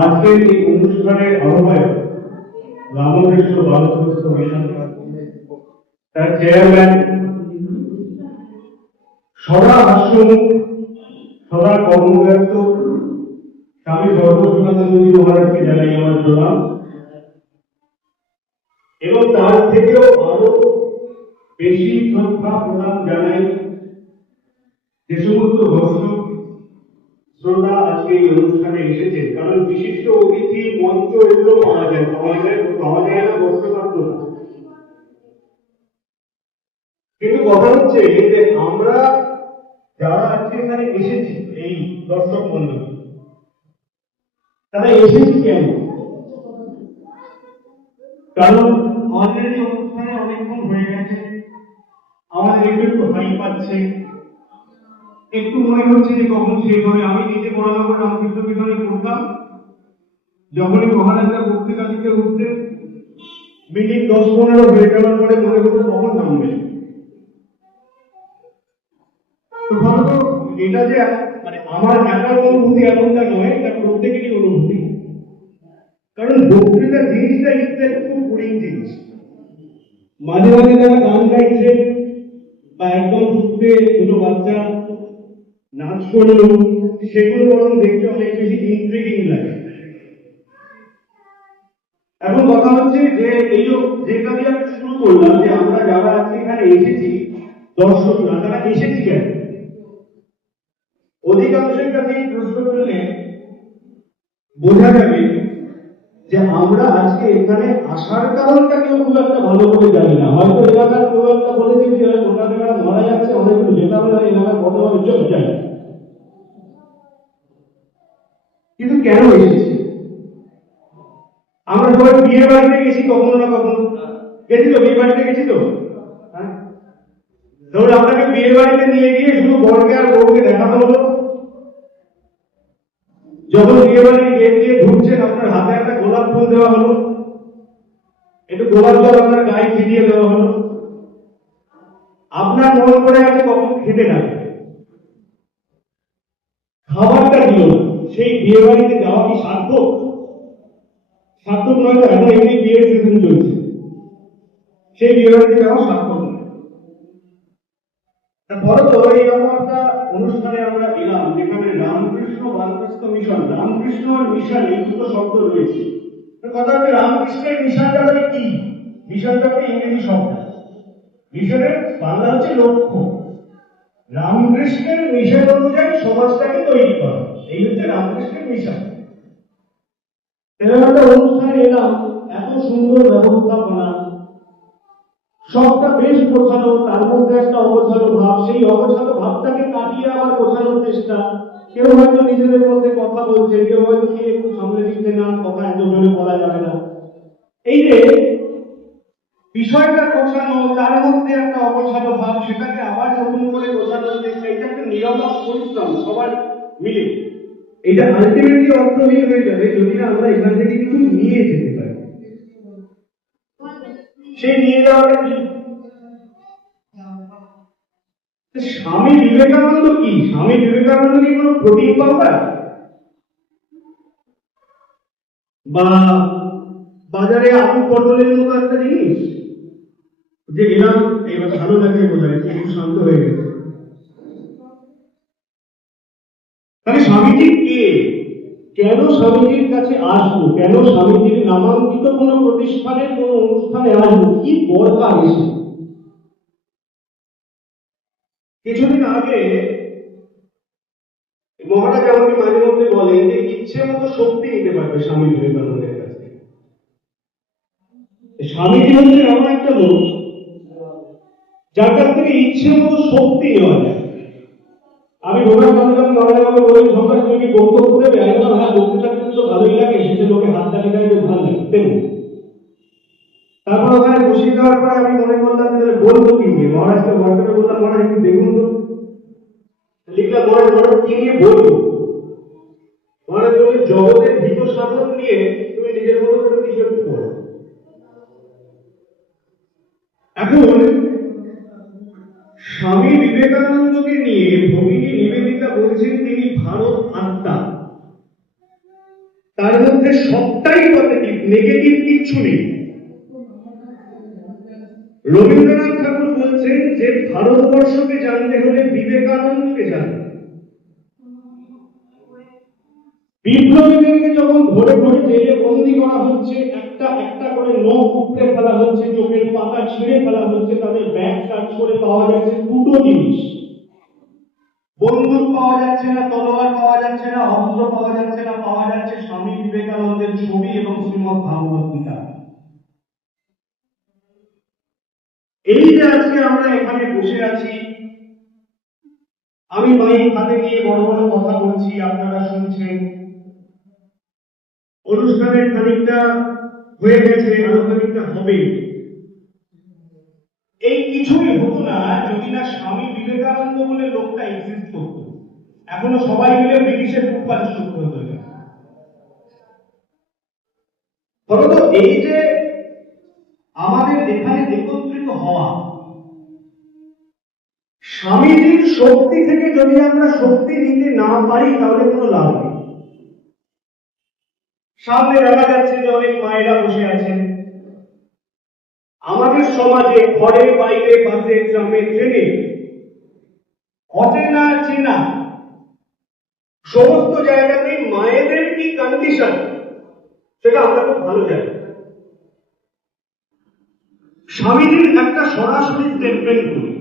আজকের এই অনুষ্ঠানের আহ্বায়ক রামকৃষ্ণ বালকৃষ্ণ মিশন তার চেয়ারম্যান সদা হাস্যমুখ, সদা কর্মব্যস্ত স্বামী সর্বশিবানন্দজি মহারাজকে জানাই আমার প্রণাম। এবং তার থেকেও আরো বেশি শ্রদ্ধা প্রণাম জানাই যে সমস্ত দর্শক শ্রোতা আজকে এই অনুষ্ঠানে এসেছেন। কারণ বিশিষ্ট অতিথি মঞ্চ এগুলো পাওয়া যায় না, বসতে পারত না। কিন্তু কথা হচ্ছে যে আমরা যারা আজকে এখানে এসেছি, এই দর্শক মন্ডলী, তারা এসেছি কেন? কারণ অলরেডি অনুষ্ঠানে অনেকক্ষণ হয়ে গেছে, আমাদের একটু হাই পাচ্ছে, একটু মনে হচ্ছে যে কখন শেষ হবে। আমি নিজে বরানগর রামকৃষ্ণ মিশনে পড়তাম, যখনই মহারাজরা বক্তৃতা দিতে উঠতেন মিনিট 10-15 হয়ে যাওয়ার পরে মনে হতো কখন নামবে। তো ভালো, এটা যে মানে আমার একার অনুভূতি এমনটা নয়, এটা প্রত্যেকেরই অনুভূতি। কারণ বক্তৃতা জিনিসটা একটু বোরিং জিনিস। মাঝে মাঝে তারা গান গাইছে বা একদম ফুটে দুটো বাচ্চা নাচ করলো, সেগুলো বরং দেখতে অনেক বেশি ইন্ট্রিগিং লাগে। এখন কথা হচ্ছে যে এই যেটা দিয়ে আমি শুরু করলাম, যে আমরা যারা আজকে এখানে এসেছি দর্শক না, তারা এসেছি কেন? অধিকাংশের কাছে এই প্রশ্ন করলে বোঝা যাবে যে আমরা আজকে এখানে আসার কারণটা কেউ খুব একটা ভালো করে জানি না। হয়তো এলাকার কেউ একটা বলেছে যে গোটা জায়গা মারা যাচ্ছে, অনেকগুলো যেতে হবে না, এলাকার কতভাবে চলে যায়। কিন্তু কেন এসেছি? আমরা সবাই বিয়ে বাড়িতে গেছি কখনো না কখনো, গেছি তো, বিয়ে বাড়িতে গেছি তো। ধরুন আপনাকে বিয়ে বাড়িতে নিয়ে গিয়ে শুধু বরকে আর বউকে দেখাতে হলো। যখন বিয়ে বাড়ির গেট দিয়ে ঢুকছেন, আপনার হাতে একটা গোলাপ ফুল দেওয়া হলো, একটু গোলাপ জল আপনার গায়ে ছিটিয়ে দেওয়া হলো। আপনার মন করে আছে কখন খেতে যাবে, খাবারটা দিল না। সেই বিয়ে বাড়িতে যাওয়া কি সার্থক? সার্থক নয় তো। এখন এমনি বিয়ের সিজন চলছে, সেই বিয়ে বাড়িতে যাওয়া সার্থক নয়। ফলত এইরকম একটা অনুষ্ঠানে আমরা এলাম যেখানে রামকৃষ্ণ বালকৃষ্ণ মিশন, রামকৃষ্ণ আর মিশন এই দুটো শব্দ রয়েছে। কথা হচ্ছে রামকৃষ্ণের মিশনটা কি? মিশনটা একটা ইংরেজি শব্দ, মিশনের বাংলা হচ্ছে লক্ষ্য। রামকৃষ্ণের মিশন অনুযায়ী সমাজটাকে তৈরি করা, এই হচ্ছে রামকৃষ্ণের মিশন। এরকম একটা অনুষ্ঠানে এলাম, এত সুন্দর ব্যবস্থাপনা, সবটা বেশ গোছানো, তার মধ্যে একটা অগোছালো ভাব, সেই অগোছালো ভাবটাকে কাটিয়ে আবার গোছানোর চেষ্টা। কেউ হয়তো নিজেদের মধ্যে কথা বলছে, কেউ হয়তো কি একটু সামনে দিচ্ছে না, কথা এত জোরে বলা যাবে না। এই যে বিষয়টা গোছানো, তার মধ্যে একটা অগোছালো ভাব, সেটাকে আবার নতুন করে গোছানোর চেষ্টা, এটা একটা নিরলস পরিশ্রম সবার মিলে। এটা আলটিমেটলি অর্থহীন হয়ে যাবে যদি না আমরা এখান থেকে কিছু নিয়ে যেতে পারি। সেই নিয়ে যাওয়াটা কি? স্বামী বিবেকানন্দ কি? স্বামী বিবেকানন্দ কি কোনো প্রোটিন পাউডার বা বাজারে আলু পটলের মতো একটা জিনিস যে এলাম এবার ভালো লাগে বোঝায়, একটু শান্ত হয়ে গেছে? তাহলে স্বামীজি কে? কেন স্বামীজির কাছে আসবো? কেন স্বামীজির নামাঙ্কিত কোনো প্রতিষ্ঠানের কোনো অনুষ্ঠানে আসবো? কি দরকার এসে? কিছুদিন আগে মহারাজ আমাকে মাঝে মধ্যে বলেন যে ইচ্ছে মতো শক্তি নিতে পারবে স্বামী বিবেকানন্দের কাছে। স্বামীজি হচ্ছে এমন একটা লোক যার কাছ থেকে ইচ্ছে মতো শক্তি নেওয়া যায়। আমি রোগার মহারাজ আমাকে বলেন, সরকার তুমি কি বক্তব্য দেবে? আমি বললাম হ্যাঁ, বক্তৃতা কিন্তু তো ভালোই লাগে, শেষে লোকে হাত তালি দেয়, ভালো লাগে দেবো। তারপর ওখানে বসিয়ে দেওয়ার পরে আমি মনে করলাম যে বলবো কি নিয়ে। মহারাজকে হোয়াটসঅ্যাপে বললাম, মহারাজ একটু দেখুন তো। লিখলাম, মহারাজ কি নিয়ে বলবো? মহারাজ বললেন, জগতের হিত সাধন নিয়ে তুমি নিজের মতো করে কিছু একটু করো। এখন স্বামী বিবেকানন্দকে নিয়ে ভগিনী নিবেদিতা বলছেন তিনি ভারত আত্মা। তার মধ্যে সবটাই পজিটিভ, নেগেটিভ কিচ্ছু নেই। রবীন্দ্রনাথ ঠাকুর বলছেন যে ভারতবর্ষকে জানতে হলে বিবেকানন্দকে জানতে। বিপ্লবীদেরকে যখন ধরে ধরে জেলে বন্দি করা হচ্ছে, একটা একটা করে নখ উপড়ে ফেলা হচ্ছে, চোখের পাতা ছিঁড়ে ফেলা হচ্ছে, তাদের ব্যাগ সার্চ করে পাওয়া যাচ্ছে দুটো জিনিস, বন্দুক পাওয়া যাচ্ছে না, তলোয়ার পাওয়া যাচ্ছে না, অস্ত্র পাওয়া যাচ্ছে না, পাওয়া যাচ্ছে স্বামী বিবেকানন্দের ছবি এবং শ্রীমদ্ ভাগবত গীতা। এই যে আজকে আমরা এখানে বসে আছি, আমি মাইক হাতে নিয়ে বড় বড় কথা বলছি, আপনারা শুনছেন, অনুষ্ঠানের খানিকটা হয়ে গেছে, আরো খানিকটা হবে। এই কিছুই হতো না যদি না স্বামী বিবেকানন্দ বলে লোকটা এক্সিস্ট করত। এখনো সবাই মিলে ব্রিটিশের উৎপাদ শুরু করতে হবে। ফলত এই যে আমাদের এখানে একত্রিত হওয়া, স্বামীজির শক্তি থেকে যদি আমরা শক্তি নিতে না পারি তাহলে কোনো লাভ নেই। সামনে দেখা যাচ্ছে যে অনেক মায়েরা বসে আছেন। আমাদের সমাজে ঘরে বাইরে বাসে ট্রামে ট্রেনে অচেনা চেনা সমস্ত জায়গাতেই মায়েদের কি কন্ডিশন সেটা আমরা খুব ভালো জানি। স্বামীজির একটা সরাসরি স্টেটমেন্ট করি,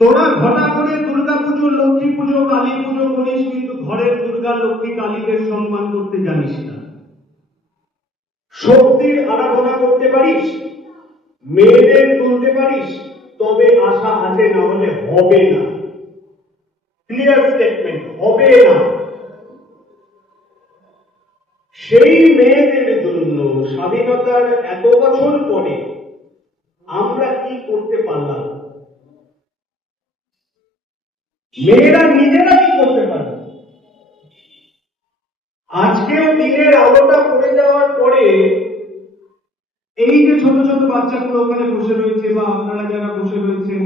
তোরা ঘটা করে দুর্গা পুজো, লক্ষ্মী পুজো, কালী পুজো করিস, কিন্তু ঘরের দুর্গা লক্ষ্মী কালীদের সম্মান করতে জানিস না। শক্তির আরাধনা করতে পারিস, মেয়েদের তুলতে পারিস, তবে আশা আছে, না হলে হবে না। ক্লিয়ার স্টেটমেন্ট, হবে না। সেই মেয়েদের জন্য স্বাধীনতার এত বছর পরে আমরা কি করতে পারলাম? মেয়েরা নিজেরা কি করতে পারবে? আজকেও দিনের আলোটা পড়ে যাওয়ার পরে এই যে ছোট ছোট বাচ্চাগুলো ওখানে বসে রয়েছে, বা আপনারা যারা বসে রয়েছেন,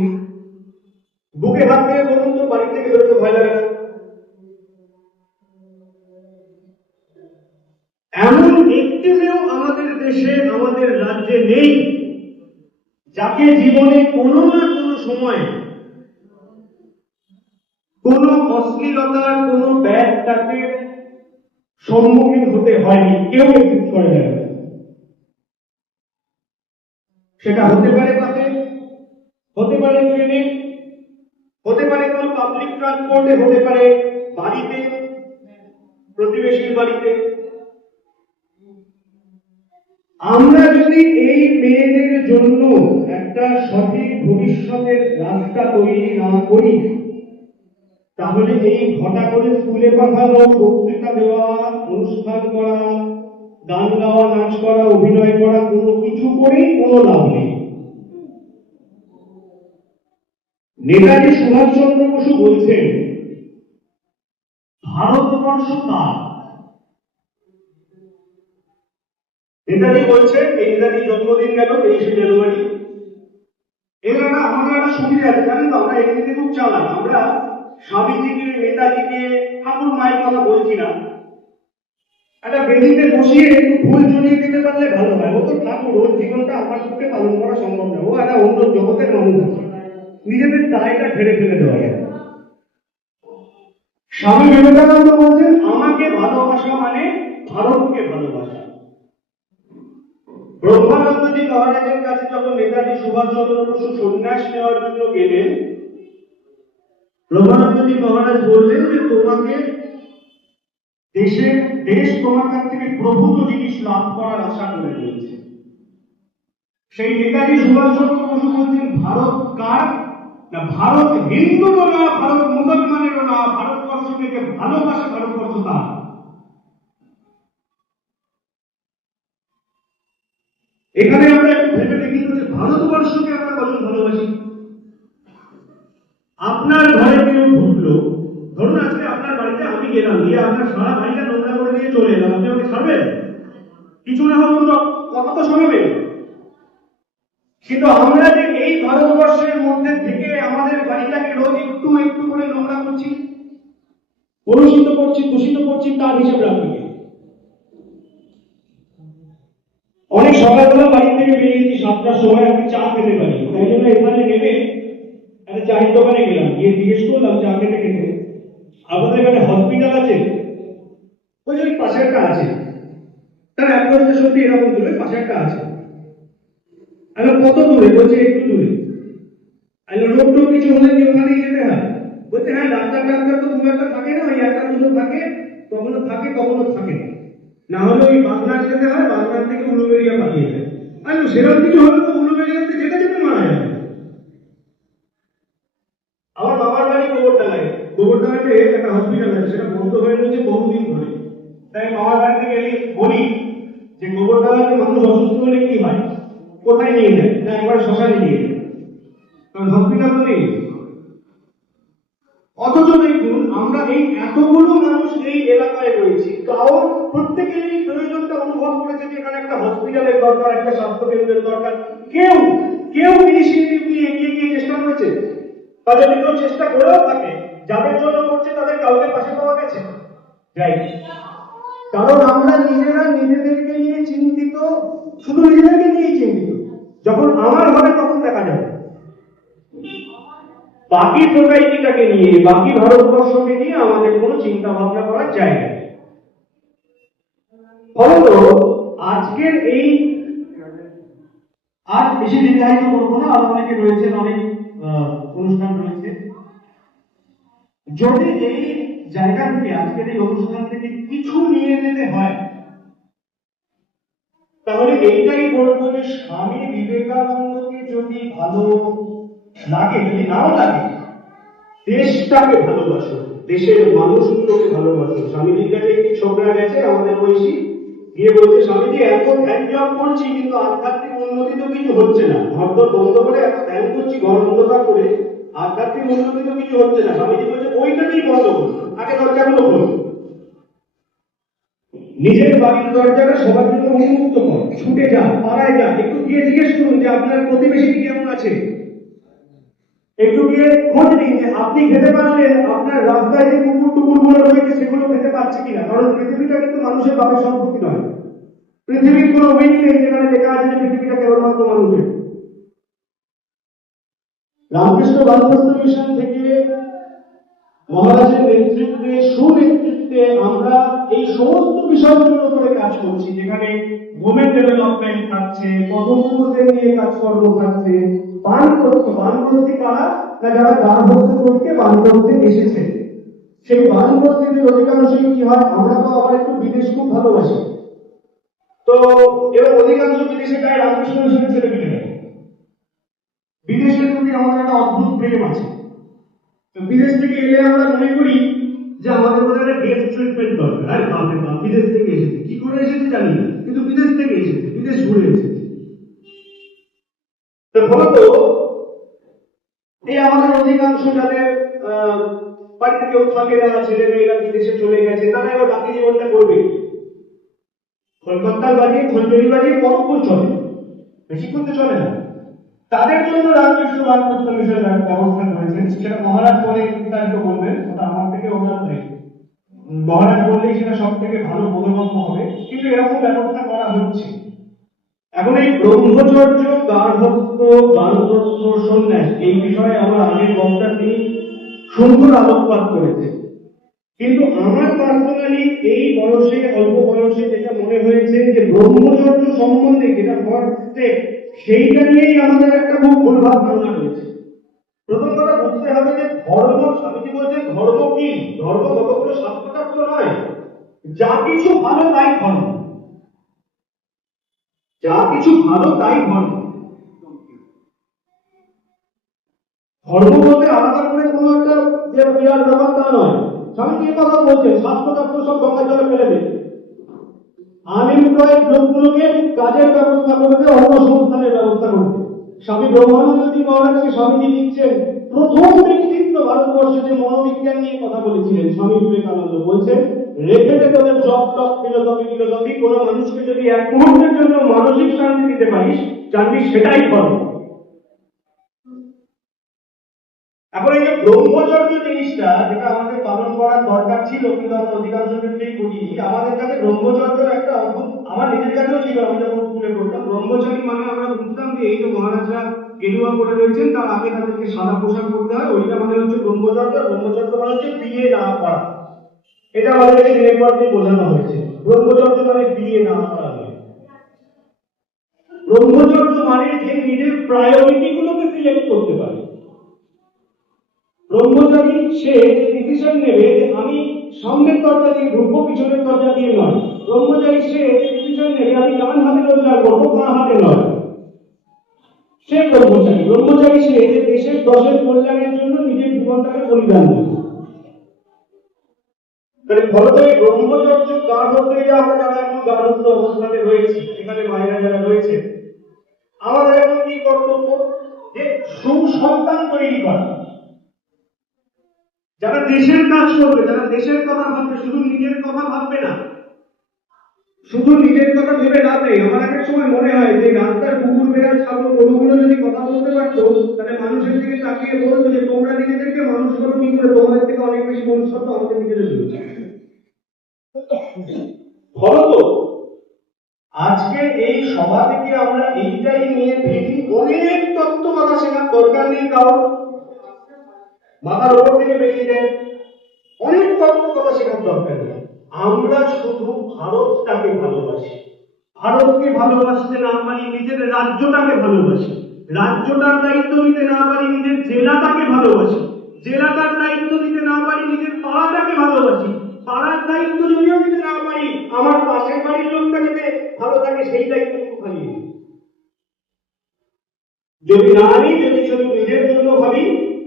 বুকে হাত দিয়ে বলুন তো, বাড়ি থেকে বেরোতে ভয় লাগে না? এমন একটি মেয়েও আমাদের দেশে, আমাদের রাজ্যে নেই যাকে জীবনে কোনো না কোনো সময় কোনো অশ্লীলতার, কোনো ব্যাড টাচের সম্মুখীন হতে হয়নি। কেউ এক্সিস্ট করে না। সেটা হতে পারে বাসে, হতে পারে ট্রেনে, হতে পারে কোনো পাবলিক ট্রান্সপোর্টে, হতে পারে বাড়িতে, প্রতিবেশীর বাড়িতে। আমরা যদি এই মেয়েদের জন্য একটা সঠিক ভবিষ্যতের রাস্তা তৈরি না করি, তাহলে এই ঘটা করে স্কুলে পাঠানো, বক্তৃতা দেওয়া, অনুষ্ঠান করা, গান গাওয়া, নাচ করা, অভিনয় করা, কোনো কিছু করেই কোনো লাভ নেই। নেতাজি সুভাষচন্দ্র বসু বলছেন, ভারতবর্ষ কার? নেতাজি বলছেন, এই নেতাজি জন্মদিন গেল 23শে জানুয়ারি। এরা আমাদের একটা সুবিধা আছে, জানেন তো, আমরা এমনিতে খুব চালাক। আমরা স্বামীজিকে, নেতাজিকে, ঠাকুর মায়ের কথা বলছি না, একটা বেদিতে বসিয়ে একটু ফুল জড়িয়ে দিতে পারলে ভালো হয়। ও তো ঠাকুর, ওর জীবনটা আমার পক্ষে পালন করা সম্ভব না। ও একটা অন্য জগতের মানুষ আছে, নিজেদের দায়টা ঢেলে ফেলে দেওয়া যায়। স্বামী বিবেকানন্দ বলছেন, আমাকে ভালোবাসা মানে ভারতকে ভালোবাসা। ব্রহ্মানন্দজি মহারাজের কাছে যখন নেতাজি সুভাষচন্দ্র বসু সন্ন্যাস নেওয়ার জন্য গেলেন, ব্রহ্মানন্দজি মহারাজ বললেন যে তোমাকে দেশ তোমার কাছ থেকে প্রভূত জিনিস লাভ করার আশা করে রয়েছে। সেই নেতাজি সুভাষচন্দ্র বসু বলছেন, ভারত কার? না, ভারত হিন্দুরও না, ভারত মুসলমানেরও না, ভারতবর্ষকে ভালোবাসে ভারতবর্ষ তার। এখানে আমরা একটু ভেবে দেখি যে ভারতবর্ষকে আমরা কজন ভালোবাসি। আপনার ঘরে কেউ ঢুকলো, ধরুন আজকে আপনার বাড়িতে আমি গেলাম, গিয়ে আপনার সারা বাড়িটা নোংরা করে দিয়ে চলে এলাম, আপনি আমাকে ছাড়বেন? কিছু না হোক কথা তো শোনাবেন। কিন্তু আমরা যে এই ভারতবর্ষের মধ্যে থেকে আমাদের বাড়িটাকে রোজ একটু একটু করে নোংরা করছি, কলুষিত করছি, দূষিত করছি, তার হিসেব রাখবে কে? অনেক সকালবেলা বাড়ি থেকে বেরিয়েছি 7টার সময়, আমি চা খেতে পারি, তাই জন্য এখানে নেমে একটা চায়ের দোকানে গেলাম, গিয়ে জিজ্ঞেস করলাম চা খেতে খেতে, আপনাদের এখানে হসপিটাল আছে? ওই যে পাশে একটা আছে। তার অ্যাপ্রোচটা সত্যি এরকম দূরে, পাশে একটা আছে। আমি কত দূরে? বলছে একটু দূরে। আমি রোগ টোগ কিছু হলে কি ওখানেই যেতে হয়? বলছে হ্যাঁ, ডাক্তার ডাক্তার তো খুব একটা থাকে না, ওই একটা দুটো থাকে, কখনো থাকে কখনো থাকে না। না হলে ওই বাগনাট যেতে হয়, বাগনাট থেকে উলুবেড়িয়া পাঠিয়ে দেয়। আর সেরকম কিছু হলে তো উলুবেড়িয়াতে যেতে যেতে মারা যাবে। আমার বাবার বাড়ি গোবরডাঙ্গায়। গোবরডাঙ্গাতে একটা হসপিটাল আছে, সেটা বন্ধ হয়ে রয়েছে বহুদিন ধরে। তাই বাবার বাড়িতে গেলে বলি যে গোবরডাঙ্গাতে মানুষ অসুস্থ হলে কি হয়, কোথায় নিয়ে যায়? না একবার শ্মশানে নিয়ে যায়, কারণ হসপিটাল তো নেই। অথচ দেখুন, আমরা এই এতগুলো মানুষ এই এলাকায় রয়েছি, তাও প্রত্যেকেরই প্রয়োজনটা অনুভব করেছে যে এখানে একটা হসপিটালের দরকার, একটা স্বাস্থ্য কেন্দ্রের দরকার। কেউ কেউ ইনিশিয়েটিভ নিয়ে এগিয়ে গিয়ে চেষ্টা করেছে? বা যদি কেউ চেষ্টা করেও থাকে, যাদের জন্য করছে তাদের কাউকে পাশে পাওয়া গেছে? যায়নি। কারণ আমরা নিজেরা নিজেদেরকে নিয়ে চিন্তিত, শুধু নিজেদেরকে নিয়েই চিন্তিত। যখন আমার হবে তখন দেখা যাবে। বাকি সোসাইটিটাকে নিয়ে, বাকি ভারতবর্ষকে নিয়ে আমাদের কোনো চিন্তা ভাবনা করার জায়গা নেই। ফলত আজকের এই, আর বেশি দীর্ঘায়িত করবো না, আরো অনেকে রয়েছেন, অনেক অনুষ্ঠান রয়েছে। যদি এই জায়গা থেকে, আজকের এই অনুষ্ঠান থেকে কিছু নিয়ে যেতে হয়, তাহলে এইটাই বলবো যে স্বামী বিবেকানন্দকে যদি ভালো লাগে, যদি নাও লাগে, দেশটাকে ভালোবাসো, দেশের মানুষগুলোকে ভালোবাসো। স্বামীজির কাছে একটি ছোকরা গেছে আমাদের বয়সী, গিয়ে বলছে স্বামীজি এত ধ্যান জপ করছি কিন্তু আধ্যাত্মিক উন্নতি তো কিছু হচ্ছে না, ঘর বন্ধ করে এত ধ্যান করছি, ঘর অন্ধকার করে, আধ্যাত্মিক উন্নতি তো কিছু হচ্ছে না। স্বামীজি বলছে ওইটাকেই বন্ধ করুন, আগে দরজাগুলো খুলুন। নিজের বাড়ির দরজাটা সবার জন্য উন্মুক্ত কর, ছুটে যা, পাড়ায় যা, একটু গিয়ে জিজ্ঞেস করুন যে আপনার প্রতিবেশী কেমন আছে, একটু গিয়ে খোঁজ নিন যে আপনি খেতে পারলেন আপনার রাস্তায় যে কুকুর টুকুর গুলো রয়েছে সেগুলো খেতে পারছে কিনা। কারণ পৃথিবীটা কিন্তু মানুষের বাপের সম্পত্তি নয়, পৃথিবীর কোনো উইল নেই যেখানে লেখা আছে যে পৃথিবীটা কেবলমাত্র মানুষের। রামকৃষ্ণ বালকৃষ্ণ মিশন থেকে মহারাজের নেতৃত্বে, সুনেতৃত্বে আমরা এই সমস্ত বিষয়গুলোর উপরে কাজ করছি, যেখানে ওমেন ডেভেলপমেন্ট থাকছে, পদমূল্যদের নিয়ে কাজকর্ম থাকছে, বানগ্রস্তি কারা না যারা গার্হস্থ্য করতে বানগ্রস্তে এসেছে। সেই বানগ্রস্তিদের অধিকাংশই কি হয়, আমরা তো আবার একটু বিদেশ খুব ভালোবাসি, তো এবার অধিকাংশ বিদেশে গায়ে রামকৃষ্ণ মিশনের ছেলে মিলে যায়। বিদেশের প্রতি আমাদের একটা অদ্ভুত প্রেম আছে। বিদেশ থেকে এলে আমরা মনে করি যে আমাদের মধ্যে একটা গেস্ট ট্রিটমেন্ট দরকার। আরে বাপরে বাপ, বিদেশ থেকে এসেছে, কি করে এসেছে জানি না, কিন্তু বিদেশ থেকে এসেছে, বিদেশ ঘুরে এসেছে। তো ফলত এই আমাদের অধিকাংশ যাদের বাড়িতে কেউ থাকে না, ছেলে মেয়েরা বিদেশে চলে গেছে, তারা এবার বাকি জীবনটা করবে কলকাতার বাজিয়ে, খঞ্জরি বাজিয়ে কতক্ষণ চলে, বেশিক্ষণ তো চলে না। তাদের জন্য রামকৃষ্ণ বালকৃষ্ণ মিশন ব্যবস্থা করেছেন, সেটা মহারাজ পরে বিস্তারিত বলবেন, ওটা আমার থেকে অজাত নেই। মহারাজ বললেই সেটা সব থেকে ভালো বোধগম্য হবে, কিন্তু এরকম ব্যবস্থা করা হচ্ছে। এখন এই ব্রহ্মচর্য, গার্হস্থ্য, বানপ্রস্থ, সন্ন্যাস, এই বিষয়ে আমার আগের বক্তা তিনি সুন্দর আলোকপাত করেছে। কিন্তু আমার পার্সোনালি এই বয়সে, অল্প বয়সে যেটা মনে হয়েছে যে ব্রহ্মচর্য সম্বন্ধে যেটা ফার্স্ট স্টেপ, সেইটা নিয়েই আমাদের একটা খুব ভুলভাল ধারণা রয়েছে। প্রথম কথা বুঝতে হবে যে ধর্ম, স্বামীজি বলছেন ধর্ম কি, ধর্ম কতগুলো শাস্ত্রশাস্ত্র নয়, যা কিছু ভালো তাই ধর্ম, যা কিছু ভালো তাই ধর্ম। ধর্ম বলতে আলাদা করে কোনো একটা যে বিরাট ব্যাপার তা নয়। স্বামীজি কথা বলছেন শাস্ত্রশাস্ত্র সব গঙ্গার জলে ফেলে দেবে, আনএমপ্লয়েড লোকগুলোকে কাজের ব্যবস্থা করতে, অর্থসংস্থানের ব্যবস্থা করতে। স্বামী ব্রহ্মানন্দজি মহারাজকে স্বামীজি লিখছেন, প্রথম ব্যক্তিত্ব ভারতবর্ষে যে মনোবিজ্ঞান নিয়ে কথা বলেছিলেন স্বামী বিবেকানন্দ, বলছেন রেখে দে তোদের জব টপ ফিলোসফি, কোনো মানুষকে যদি এক মুহূর্তের জন্য মানসিক শান্তি দিতে পারিস, জানবি সেটাই ধর্ম। এখন এই যে ব্রহ্মচর্য জিনিসটা, যেটা আমাদের পালন করার দরকার ছিল কিন্তু আমরা অধিকাংশ ক্ষেত্রেই করি, ব্রহ্মচর্যের একটা অদ্ভুত, আমার নিজের কাছেও ছিল, আমি যখন স্কুলে পড়তাম। ব্রহ্মচারী মানে আমরা বুঝতাম যে এই যে মহারাজরা গেরুয়া পরে রয়েছেন, তার আগে তাদেরকে সাদা পোশাক পরতে হয়, ওইটা মানে হচ্ছে ব্রহ্মচর্য। ব্রহ্মচর্য মানে হচ্ছে বিয়ে না করা, এটা আমাদেরকে দিনের পর দিন বোঝানো হয়েছে। ব্রহ্মচর্য মানে বিয়ে না করা নয়। ব্রহ্মচর্য মানে যে নিজের প্রায়োরিটি গুলোকে সিলেক্ট করতে পারে। ব্রহ্মচারী সে ডিসিশন নেবে যে আমি সামনের দরজা দিয়ে ঢুকবো, পিছনের দরজা দিয়ে নয়। ব্রহ্মচারী সে ডিসিশন নেবে আমি ডান হাতে রোজগার করবো, বাঁ হাতে নয়। সে ব্রহ্মচারী। ব্রহ্মচারী সে যে দেশের দশের কল্যাণের জন্য নিজের জীবনটাকে বলিদান দেবে। তাহলে ফলত এই ব্রহ্মচর্য গাঢ় হতে গিয়ে আমরা যারা এখন গাঢ়স্থ অবস্থাতে রয়েছি, এখানে মায়েরা যারা রয়েছে, আমাদের এখন কি কর্তব্য? যে সুসন্তান তৈরি করা, যারা দেশের কাজ করবে, যারা দেশের কথা ভাববে, শুধু নিজের কথা ভাববে না। শুধু নিজের কথা ভেবে লাভ নেই। আমার এক সময় মনে হয় যে রাস্তার কুকুর, বেড়াল, ছাগল, গরুগুলো যদি কথা বলতে পারতো, তাহলে মানুষের দিকে তাকিয়ে বলতো যে তোমরা নিজেদেরকে মানুষ করো কি করে, তোমাদের থেকে অনেক বেশি মনুষ্যত্ব আমাদের নিজেদের রয়েছে। ফলত আজকে এই সভা থেকে আমরা এইটাই নিয়ে ফিরি, অনেক তত্ত্ব কথা শেখার দরকার নেই কারণ, মাথার উপর থেকে বেরিয়ে যায়। অনেক তত্ত্ব কথা শেখার দরকার নেই। আমরা শুধু ভারতটাকে ভালোবাসি। ভারতকে ভালোবাসতে না পারি, নিজের রাজ্যটাকে ভালোবাসি। রাজ্যটার দায়িত্ব নিতে না পারি, নিজের জেলাটাকে ভালোবাসি। জেলাটার দায়িত্ব নিতে না পারি, নিজের পাড়াটাকে ভালোবাসি। পাড়ার দায়িত্ব যদিও নিতে না পারি, আমার পাশের বাড়ির লোকটা যাতে ভালো থাকে সেই দায়িত্বটুকু ভাবি। যদি না নিই, যদি শুধু নিজের জন্য ভাবি,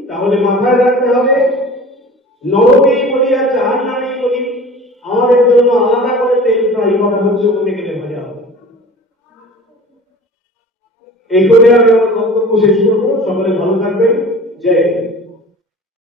তাহলে মাথায় রাখতে হবে নরকেই বলি আর জাহান্নামেই বলি, আমাদের জন্য আলাদা করে তেল ফ্রাই করা হচ্ছে, ওখানে গেলে ভাজা হবে। এই করে আমি আমার বক্তব্য শেষ করবো। সকলে ভালো থাকবেন। জয় হিন্দ।